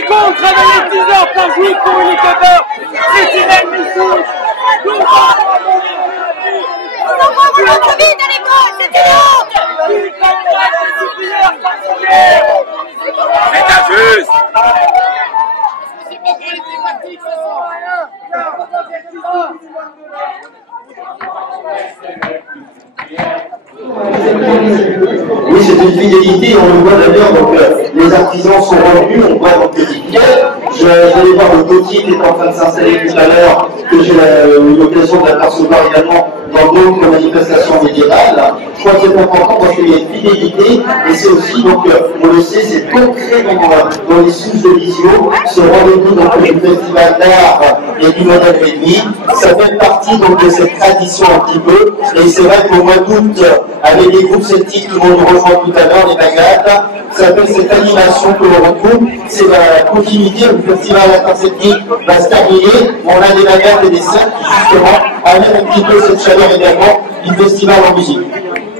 est con, travailler 10 heures par jour pour une école, c'est inadmissible. Ils ont pas voulu notre vie à l'école, c'est honte. C'est injuste. Oui, c'est une fidélité, on le voit d'ailleurs, donc les artisans sont revenus, on voit donc les pierres. Je vais voir le Gauthier qui est en train de s'installer tout à l'heure, que j'ai eu l'occasion d'apercevoir également dans d'autres manifestations médiévales. Je crois que c'est important parce qu'il y a une fidélité, et c'est aussi, donc, on le sait, c'est concret dans les sources de Visio, ce rendez-vous donc du festival d'art et du modèle ennemi. Ça fait partie donc de cette tradition un petit peu, et c'est vrai qu'au mois d'août, avec des groupes celtiques qui vont nous rejoindre tout à l'heure, les Bagates, ça fait cette animation que l'on retrouve, c'est la continuité, le festival interceltique va se terminer, on a des Bagates et des cercles qui justement amènent un petit peu cette chaleur également du festival en musique.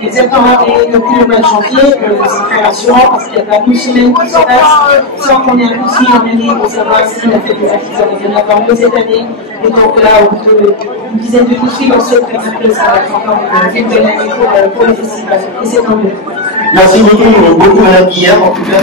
Exactement, et depuis le mois de janvier, c'est très rassurant parce qu'il n'y a pas une semaine qui se passe sans qu'on ait un coup de fil en mairie pour savoir si la fête des artisans régionales va mieux cette année. Et donc là, au bout d'une dizaine de coups de fil, on sait que ça va être encore une belle année pour le festival. Et c'est tant mieux. Merci beaucoup Madame Guillaume, en tout cas.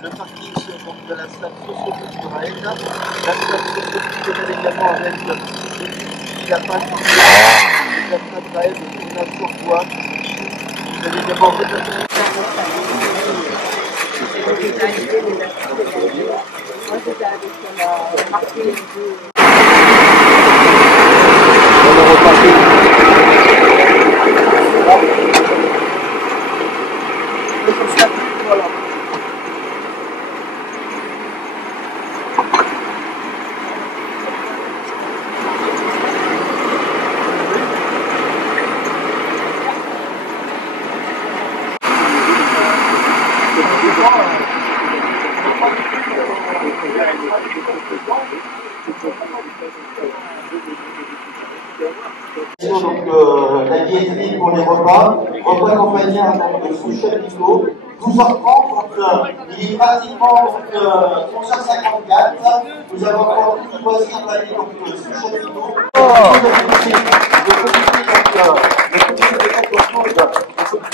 Le parking de la salle socio-culturelle, la salle socio-culturelle également avec la page de la salle brève de tournage sur bois. Vous avez également Donc la billetterie pour les repas accompagné de sous-chef Nico, 12h30, donc il est pratiquement 11h54, nous avons encore tout loisir d'aller donc sous-chef Nico.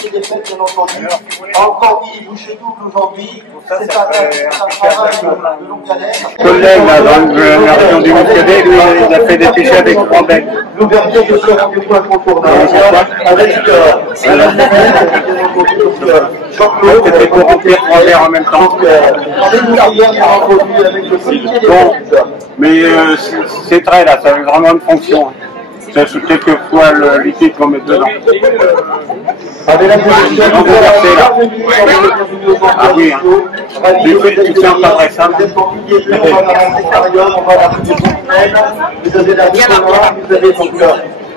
Des fêtes, bien entendu, encore mis boucher double aujourd'hui, c'est un travail de longue haleine. Collègue là, dans la région du Mont-Cadet, lui, il a fait des péchés avec 3 becs. L'ouverture de ce rendez-vous incontournable avec Jean-Claude. C'était pour remplir 3 verres en même temps. Bon, mais c'est très là, ça avait vraiment une fonction. C'est quelquefois le liquide qu'on met dedans. Avec la position ah oui, hein. Les feuilles qui tiennent pas très simple.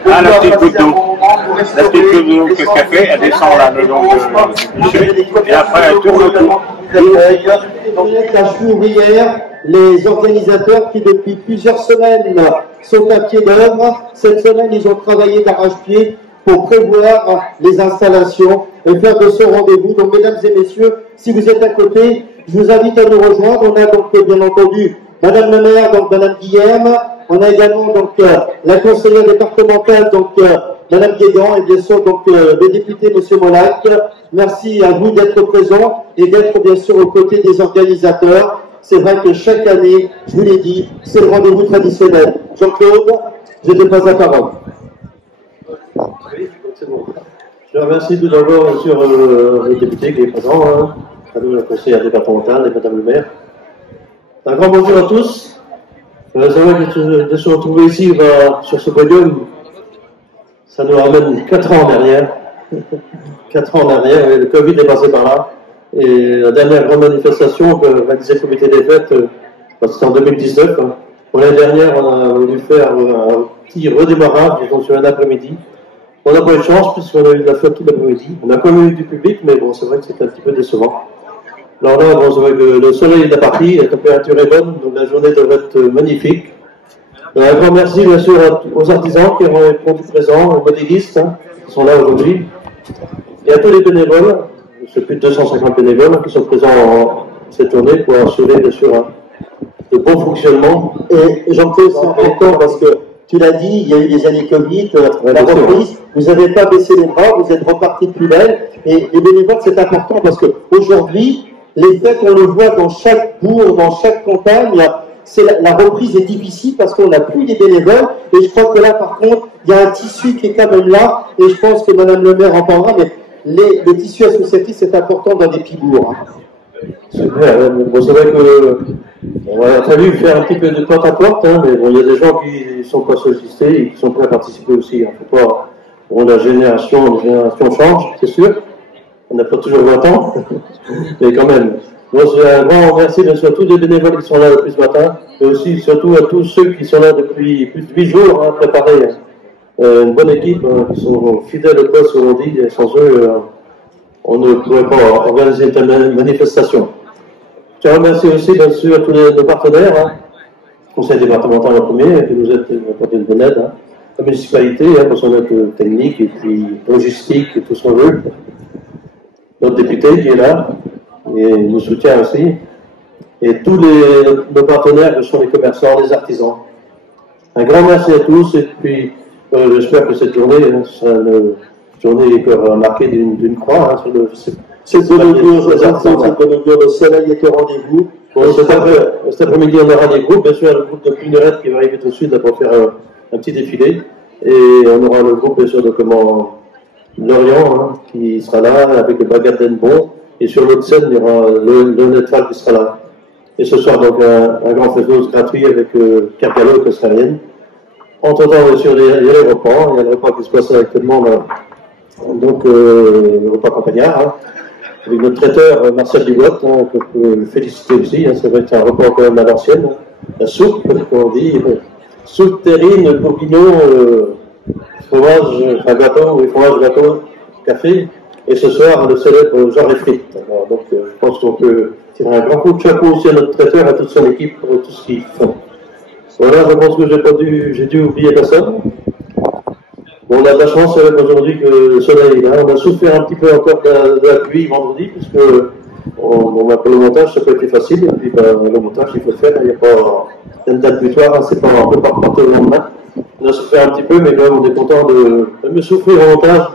Ah, la petite goutte d'eau. La petite goutte d'eau que ça fait, elle descend là le long du chute, et après elle tourne autour. Donc, la ouvrière, les organisateurs qui depuis plusieurs semaines sont à pied d'œuvre. Cette semaine, ils ont travaillé d'arrache-pied pour prévoir les installations et faire de ce rendez-vous. Donc, mesdames et messieurs, si vous êtes à côté, je vous invite à nous rejoindre. On a donc, bien entendu, Madame le maire, donc Madame Guillaume. On a également donc la conseillère départementale, donc Madame Guégan, et bien sûr donc le député Monsieur Molac. Merci à vous d'être présents et d'être bien sûr aux côtés des organisateurs. C'est vrai que chaque année, je vous l'ai dit, c'est le rendez-vous traditionnel. Jean-Claude, je te passe la parole. Oui, c'est bon. Je remercie tout d'abord bien sûr le député qui est présent, hein, à nous la conseillère départementale et Madame le maire. Un grand bonjour à tous. C'est vrai que de se retrouver ici sur ce podium, ça nous ramène 4 ans en arrière. 4 ans en arrière, et le Covid est passé par là. Et la dernière grande manifestation que réalisait le comité des fêtes, c'était en 2019. Hein. Pour l'année dernière, on a voulu faire un petit redémarrage, disons sur un après-midi. On n'a pas eu de chance puisqu'on a eu de la flotte tout l'après-midi. On a quand même eu du public, mais bon, c'est vrai que c'était un petit peu décevant. Alors là, bon, c'est vrai que le soleil est parti, la température est bonne, donc la journée devrait être magnifique. Un grand merci bien sûr aux artisans qui ont répondu présents, aux modélistes hein, qui sont là aujourd'hui, et à tous les bénévoles, c'est plus de 250 bénévoles qui sont présents cette journée pour assurer bien sûr le bon fonctionnement. Et Jean-Claude, c'est important parce que tu l'as dit, il y a eu des années Covid, la reprise, vous n'avez pas baissé les bras, vous êtes reparti de plus belle, et les bénévoles c'est important parce qu'aujourd'hui, les fêtes, on le voit dans chaque bourg, dans chaque campagne, la reprise est difficile parce qu'on n'a plus les bénévoles. Et je crois que là, par contre, il y a un tissu qui est quand même là. Et je pense que Madame le maire en parlera, mais le tissu associatif, c'est important dans des petits bourgs. C'est vrai, bon, c'est vrai qu'il a fallu faire un petit peu de porte à porte, hein, mais bon, il y a des gens qui ne sont pas sollicités et qui sont prêts à participer aussi. Hein. Faut pas, bon, la génération change, c'est sûr. On n'a pas toujours 20 ans, mais quand même. Moi, c'est un grand merci bien sûr à tous les bénévoles qui sont là depuis ce matin, mais aussi surtout à tous ceux qui sont là depuis plus de 8 jours à préparer une bonne équipe, qui sont fidèles au poste, on dit, et sans eux, on ne pourrait pas organiser une telle manifestation. Je remercie aussi bien sûr tous nos partenaires, hein, conseil départemental en premier, qui nous aide apporté une bonne aide, hein, la municipalité, hein, pour son aide technique et puis logistique et tout ce qu'on veut. Notre député qui est là et nous soutient aussi, et tous nos partenaires qui sont les commerçants, les artisans. Un grand merci à tous, et puis j'espère que cette journée sera une journée marquée d'une croix. Hein, sur le, c'est bonne augure, le soleil est au rendez-vous. Bon, cet après-midi, on aura des groupes, bien sûr, le groupe de Clignerette qui va arriver tout de suite pour faire un petit défilé, et on aura le groupe, bien sûr, de Lorient, hein, qui sera là, avec le Baguette d'Enbon, et sur l'autre scène, il y aura le Netfal qui sera là. Et ce soir, donc, un grand festival gratuit avec Carcalo et Australienne. Entre-temps, bien sûr, il y a les repas, il y a le repas qui se passe actuellement là, donc le repas campagnard, hein, avec notre traiteur Marcel Dubotte, hein, qu'on peut féliciter aussi, hein, c'est vrai que c'est un repas quand même à l'ancienne, la soupe, comme on dit, soupe terrine, bourguignon, fromage, gâteau, et fromage, gâteau, café, et ce soir, le célèbre genre et frites. Alors, donc, je pense qu'on peut tirer un grand coup de chapeau aussi à notre traiteur et à toute son équipe pour tout ce qu'ils font. Voilà, je pense que j'ai dû oublier personne. Bon, on a de la chance aujourd'hui que le soleil est là. On a souffert un petit peu encore de la pluie vendredi, puisque pour le montage, ça peut être facile. Et puis le montage, il faut le faire. Il n'y a pas une date butoir, hein, c'est pas un peu par partir le lendemain. On a souffert un petit peu, mais quand même, on est content de me souffrir au montage.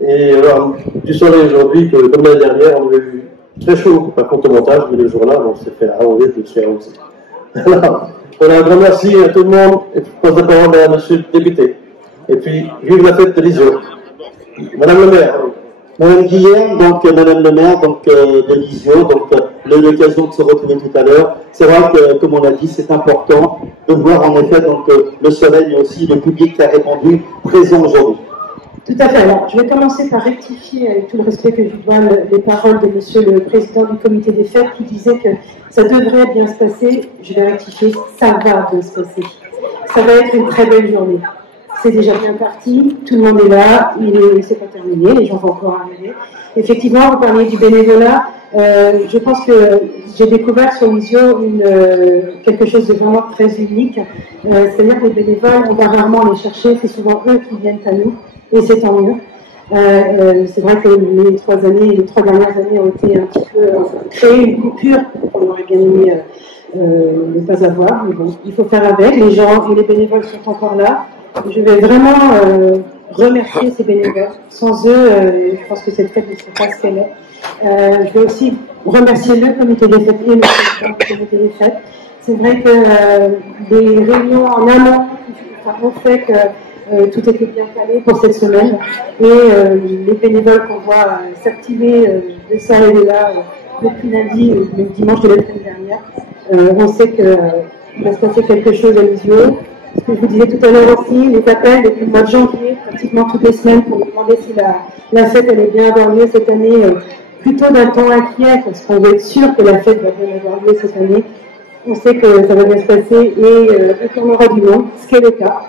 Et alors, du soleil aujourd'hui, comme l'année dernière, on avait eu très chaud par contre au montage, mais le jour-là, on s'est fait arroser de se faire aussi. Voilà, un grand merci à tout le monde. Et je passe la parole à monsieur le député. Et puis, vive la fête de l'ISO. Madame le maire. Madame Guillaume, donc Madame le maire, donc de l'ISO, donc l'occasion de se retrouver tout à l'heure. C'est vrai que, comme on l'a dit, c'est important de voir en effet donc le soleil, mais aussi le public qui a répondu présent aujourd'hui. Tout à fait. Alors, je vais commencer par rectifier, avec tout le respect que je dois, les paroles de monsieur le président du comité des fêtes qui disait que ça devrait bien se passer. Je vais rectifier, ça va bien se passer. Ça va être une très belle journée. C'est déjà bien parti, tout le monde est là, c'est pas terminé, les gens vont encore arriver. Effectivement, vous parliez du bénévolat. Je pense que j'ai découvert sur l'ISO quelque chose de vraiment très unique. C'est-à-dire que les bénévoles, on va rarement les chercher, c'est souvent eux qui viennent à nous. Et c'est tant mieux. C'est vrai que les 3 dernières années ont été un petit peu créer une coupure qu'on aurait bien aimé ne pas avoir. Mais bon, il faut faire avec. Les gens et les bénévoles sont encore là. Je vais vraiment remercier ces bénévoles. Sans eux, je pense que cette fête ne serait pas ce qu'elle est. Je vais aussi remercier le comité des fêtes et le président du comité des fêtes. C'est vrai que les réunions en amont ont fait que tout était bien calé pour cette semaine et les bénévoles qu'on voit s'activer de ça et de là depuis lundi et le dimanche de la semaine dernière, on sait qu'il va se passer quelque chose à l'ISO. Ce que je vous disais tout à l'heure aussi, les appels depuis le mois de janvier, pratiquement toutes les semaines, pour nous demander si la fête allait bien avoir lieu cette année, plutôt d'un ton inquiet, parce qu'on veut être sûr que la fête va bien avoir lieu cette année. On sait que ça va bien se passer et qu'on aura du monde, ce qui est le cas.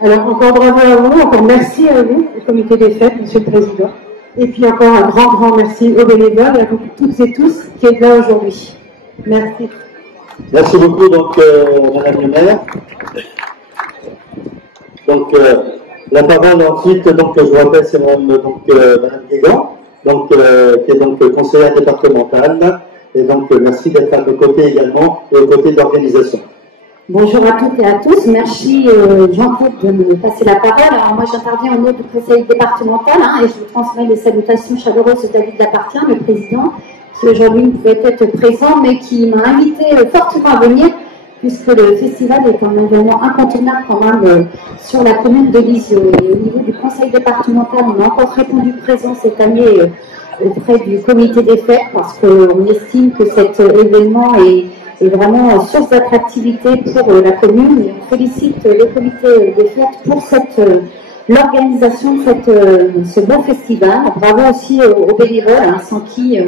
Alors encore bravo à vous, encore merci à vous, au comité des fêtes, monsieur le président. Et puis encore un grand merci aux bénévoles et à vous toutes et tous qui êtes là aujourd'hui. Merci. Merci beaucoup, donc, madame le maire. Donc, la parole ensuite, donc, je vous rappelle, c'est madame Guégan, donc, qui est donc conseillère départementale. Et donc, merci d'être à nos côtés également et aux côtés de l'organisation. Bonjour à toutes et à tous. Merci Jean-Claude de me passer la parole. Alors moi j'interviens au nom du conseil départemental et je vous transmets les salutations chaleureuses de David Lapartien, le président, qui aujourd'hui ne pouvait être présent mais qui m'a invité fortement à venir puisque le festival est un événement incontournable quand même sur la commune de Lisieux. Et au niveau du conseil départemental, on a encore répondu présent cette année auprès du comité des fêtes parce qu'on estime que cet événement est vraiment source d'attractivité pour la commune. Et on félicite le comité des fêtes pour l'organisation de ce beau festival. Bravo aussi aux bénévoles, sans qui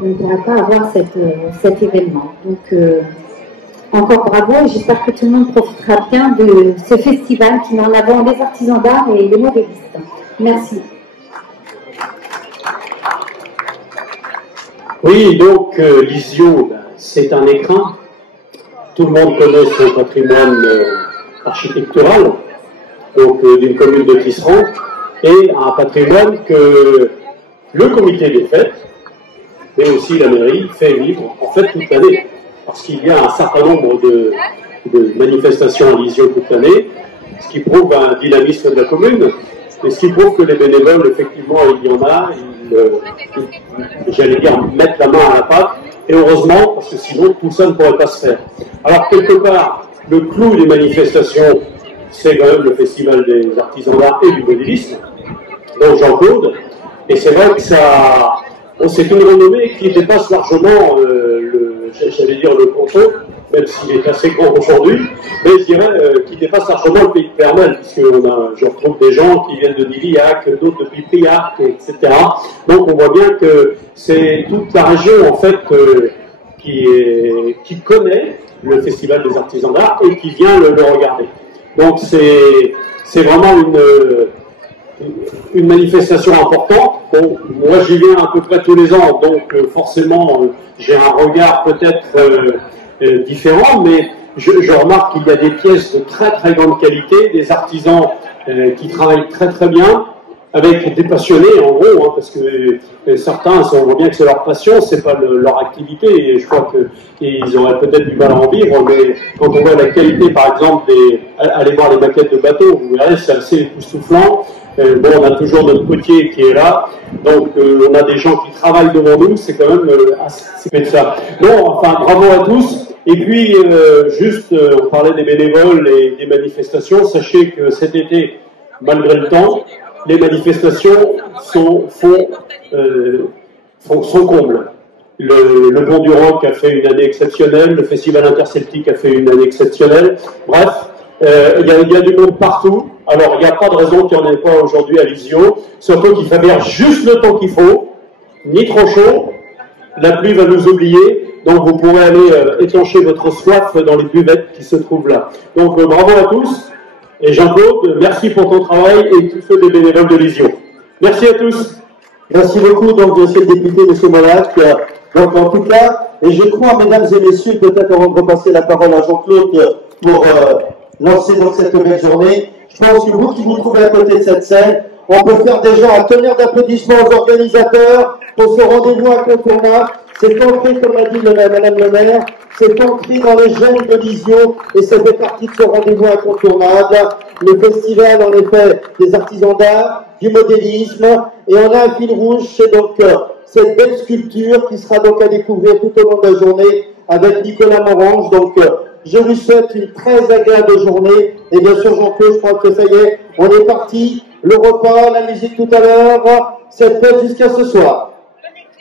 on ne pourrait pas avoir cet événement. Donc encore bravo et j'espère que tout le monde profitera bien de ce festival qui met en avant les artisans d'art et les modélistes. Merci. Oui, donc l'ISIO, c'est un écrin. Tout le monde connaît son patrimoine architectural, donc d'une commune de Tisserand, et un patrimoine que le comité des fêtes, mais aussi la mairie, fait vivre en fait toute l'année. Parce qu'il y a un certain nombre de manifestations à l'ISIO toute l'année, ce qui prouve un dynamisme de la commune, et ce qui prouve que les bénévoles, effectivement, il y en a, j'allais dire, mettent la main à la pâte, et heureusement, parce que sinon, tout ça ne pourrait pas se faire. Alors, quelque part, le clou des manifestations, c'est quand même le Festival des artisans d'art et du modélisme, donc Jean-Claude, et c'est vrai que ça, c'est une renommée qui dépasse largement j'allais dire le canton, même s'il est assez grand aujourd'hui, mais je dirais qu'il dépasse largement le pays de Pernelle, puisque je retrouve des gens qui viennent de Nivillac, d'autres depuis Priac, etc. Donc on voit bien que c'est toute la région en fait qui connaît le Festival des artisans d'art et qui vient le regarder. Donc c'est vraiment une manifestation importante. Bon, moi j'y viens à peu près tous les ans, donc forcément j'ai un regard peut-être différent, mais je remarque qu'il y a des pièces de très très grande qualité, des artisans qui travaillent très très bien, avec des passionnés en gros, hein, parce que certains, on voit bien que c'est leur passion, c'est pas leur activité, et je crois qu'ils auraient peut-être du mal à en vivre, mais quand on voit la qualité, par exemple, allez voir les maquettes de bateaux, vous verrez, c'est assez époustouflant. Bon, on a toujours notre potier qui est là, donc on a des gens qui travaillent devant nous, c'est quand même assez ça. Bon, enfin, bravo à tous. Et puis, on parlait des bénévoles et des manifestations. Sachez que cet été, malgré le temps, les manifestations sont combles. Le Pont du Roc a fait une année exceptionnelle, le Festival Interceltique a fait une année exceptionnelle. Bref, il y a du monde partout. Alors, il n'y a pas de raison qu'il n'y en ait pas aujourd'hui à Lisio. Surtout qu'il fait bien juste le temps qu'il faut, ni trop chaud. La pluie va nous oublier. Donc, vous pourrez aller étancher votre soif dans les buvettes qui se trouvent là. Donc, bravo à tous. Et Jean-Claude, merci pour ton travail et tous ceux des bénévoles de Lisio. Merci à tous. Merci beaucoup, donc, monsieur le député, monsieur Molac. Donc, en tout cas, et je crois, mesdames et messieurs, peut-être on va repasser la parole à Jean-Claude pour lancer dans cette belle journée. Je pense que vous qui vous trouvez à côté de cette scène, on peut faire déjà un tonnerre d'applaudissements aux organisateurs pour ce rendez-vous incontournable. C'est ancré, comme l'a dit Madame le maire, c'est ancré dans les gènes de Lisio et ça fait partie de ce rendez-vous incontournable. Le festival, en effet, des artisans d'art, du modélisme, et on a un fil rouge, c'est donc cette belle sculpture qui sera donc à découvrir tout au long de la journée avec Nicolas Morange. Donc, je vous souhaite une très agréable journée. Et bien sûr, Jean-Claude, je crois que ça y est, on est parti. Le repas, la musique tout à l'heure, cette fête jusqu'à ce soir.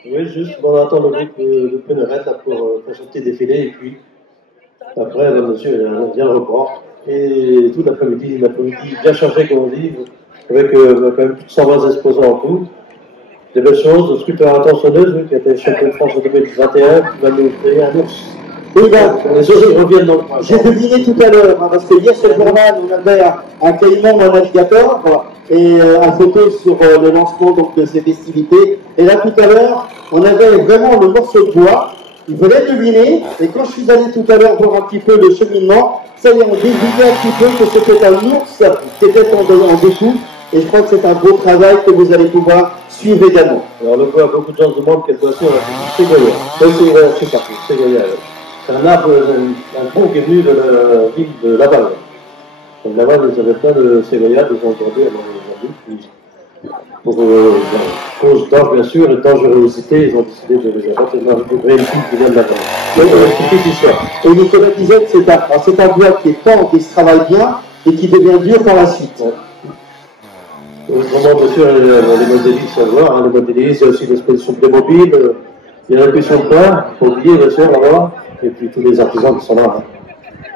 Oui, juste, on attend le groupe de Pennerette pour faire son petit défilé. Et puis, après, monsieur, on vient le repas. Et tout l'après-midi bien chargé, comme on dit, avec quand même plus de 120 exposants en tout. Des belles choses, le sculpteur intentionneux, qui a été champion de France en 2021, qui va nous créer un ours. Oui, ben, reviennent dans le j'ai deviné tout à l'heure, hein, parce que hier sur le journal, on avait un caïman ou un navigateur et un photo sur le lancement donc, de ces festivités. Et là, tout à l'heure, on avait vraiment le morceau de bois. Il fallait deviner, et quand je suis allé tout à l'heure voir un petit peu le cheminement, ça y est, on désignait un petit peu que c'était un ours qui était en dessous. Et je crois que c'est un beau travail que vous allez pouvoir suivre également. Alors, le bois, beaucoup de gens se demandent quelle voiture c'est Goya. C'est parti, c'est Goya. C'est un arbre, un tronc qui est venu de la ville de Laval. Donc Laval, ils avaient plein de ségoyas, ils ont entendu aujourd'hui. Pour cause d'âge, bien sûr, et de dangerosité, ils ont décidé de les abattre. Ils ont créé une fille qui vient de Laval. Donc, c'est une petite histoire. Et Nicolas disait que c'est un bois qui est tendre, qui se travaille bien, et qui devient dur par la suite. Autrement, bien sûr, les modélistes, ça va voir, hein, les modélistes, il y a aussi l'exposition Playmobil, il y a l'impression de pain, il faut oublier, bien sûr, là-bas. Et puis tous les artisans qui sont là. Hein.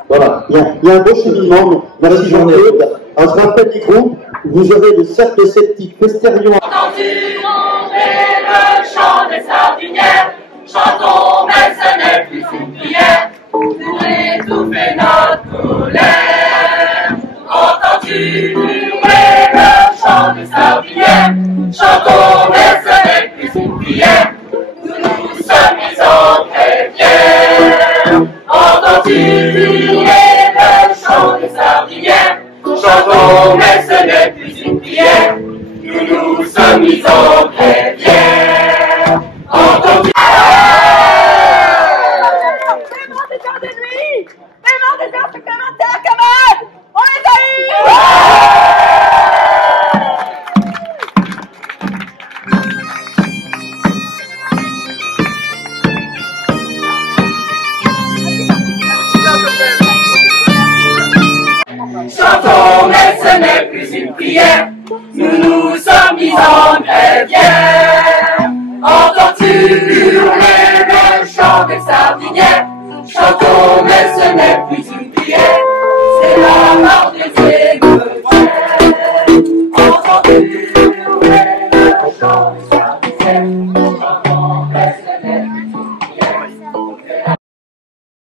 Voilà. Il y a un beau cheminement. Merci Jean-Claude. On se rappelle du groupe. Vous aurez le cercle sceptique Pestérion. Entends-tu monter le chant des sardinières? Chantons, mais ce n'est plus une prière pour étouffer notre colère. Entends-tu hurler le chant des sardinières? Chantons, mais ce n'est plus une prière. Nous sommes mis en très fiers. Entends-tu hurler le chant des sardinières? Chantons, mais ce n'est plus une prière. Nous sommes mis en très fiers. Entends-tu Clément, c'est quand de nuit. Clément, c'est quand c'est commentaire, camarade. On les a eus. Chantons, mais ce n'est plus une prière. Nous nous sommes mis en grève hier. Entends-tu hurler le chant des sardinières? Chantons, mais ce n'est plus une prière. C'est la mort des